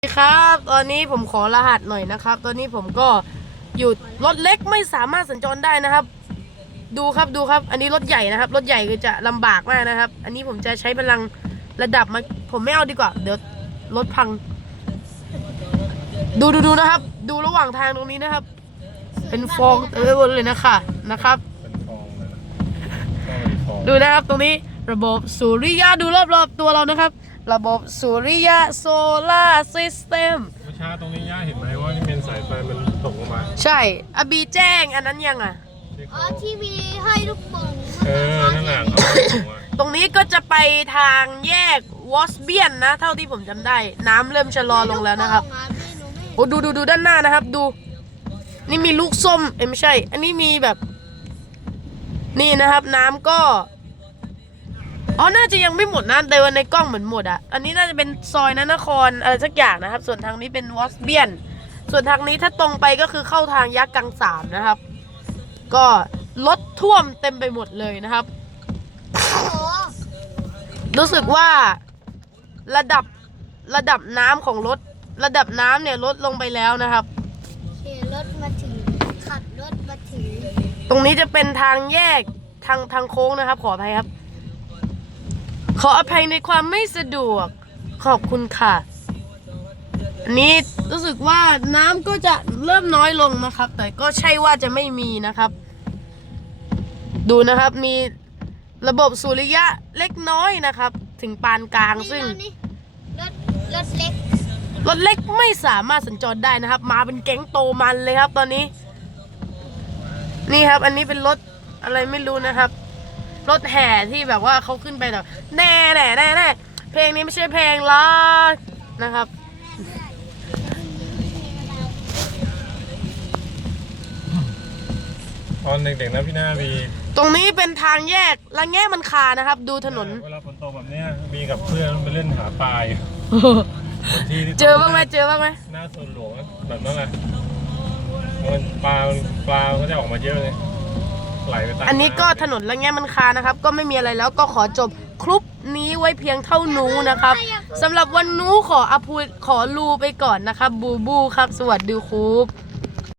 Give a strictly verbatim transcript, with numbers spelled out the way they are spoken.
สวัสดีครับตอนนี้ผมขอรหัสหน่อยนะครับตอนนี้ผมก็อยู่รถเล็กไม่สามารถสัญจรได้นะครับดูครับดูครับอันนี้รถใหญ่นะครับรถใหญ่คือจะลำบากมากนะครับอันนี้ผมจะใช้พลังระดับมาผมไม่เอาดีกว่าเดี๋ยวรถพังดูดูดูนะครับดูระหว่างทางตรงนี้นะครับเป็นฟองเต็มไปหมดเลยนะคะนะครับเป็นฟองเลยนะฟองดูนะครับตรงนี้ระบบสุริยะดูรอบๆตัวเรานะครับระบบสุริยะโซลาร์ซิสเต็มเมื่อเช้าตรงนี้ย่าเห็นไหมว่านี่เป็นสายไฟมันตกลงมาใช่อบีแจ้งอันนั้นยังอ่ะอ๋อทีวีให้ลูกโป่งเออนั่นแหละเขาตกมาตรงนี้ก็จะไปทางแยกวอสเบียนนะเท่าที่ผมจำได้น้ำเริ่มชะลอลงแล้วนะครับโอ้ดูดูดูด้านหน้านะครับดูนี่มีลูกส้มเอ้ไม่ใช่อันนี้มีแบบนี่นะครับน้ำก็อ๋อน่าจะยังไม่หมดนะแต่ว่าในกล้องเหมือนหมดอ่ะอันนี้น่าจะเป็นซอยนครอะไรสักอย่างนะครับส่วนทางนี้เป็นวอสเบียนส่วนทางนี้ถ้าตรงไปก็คือเข้าทางยักษ์กังสามนะครับก็รถท่วมเต็มไปหมดเลยนะครับรู้สึกว่าระดับระดับน้ำของรถระดับน้ำเนี่ยลดลงไปแล้วนะครับขี่รถมาถึงขับรถมาถึงตรงนี้จะเป็นทางแยกทางทางโค้งนะครับขออภัยครับขออภัยในความไม่สะดวกขอบคุณค่ะอันนี้รู้สึกว่าน้ำก็จะเริ่มน้อยลงนะครับแต่ก็ใช่ว่าจะไม่มีนะครับดูนะครับมีระบบสุริยะเล็กน้อยนะครับถึงปานกลางซึ่งรถรถเล็กรถเล็กไม่สามารถสัญจรได้นะครับมาเป็นแก๊งโตมันเลยครับตอนนี้นี่ครับอันนี้เป็นรถอะไรไม่รู้นะครับรถแห่ที่แบบว่าเขาขึ้นไปแบบแน่แน่แน่แน่เพลงนี้ไม่ใช่เพลงล้อนะครับตอนเด็กๆนะพี่นาบีตรงนี้เป็นทางแยกละแง่มันคานะครับดูถนนเวลาฝนตกแบบนี้บีกับเพื่อนไปเล่นหาปลาอยู่เจอบ้างไหมเจอบ้างไหมหน้าสวนหลวงแบบนั้นแหละมันปลาปลาก็จะออกมาเยอะเลยไหลไปตามอันนี้ก็ถนนละแง่มันคานะครับก็ไม่มีอะไรแล้วก็ขอจบคลิปนี้ไว้เพียงเท่านู้นะครับสำหรับวันนู้ขออภูขอลูไปก่อนนะครับบูบูครับสวัสดีครับ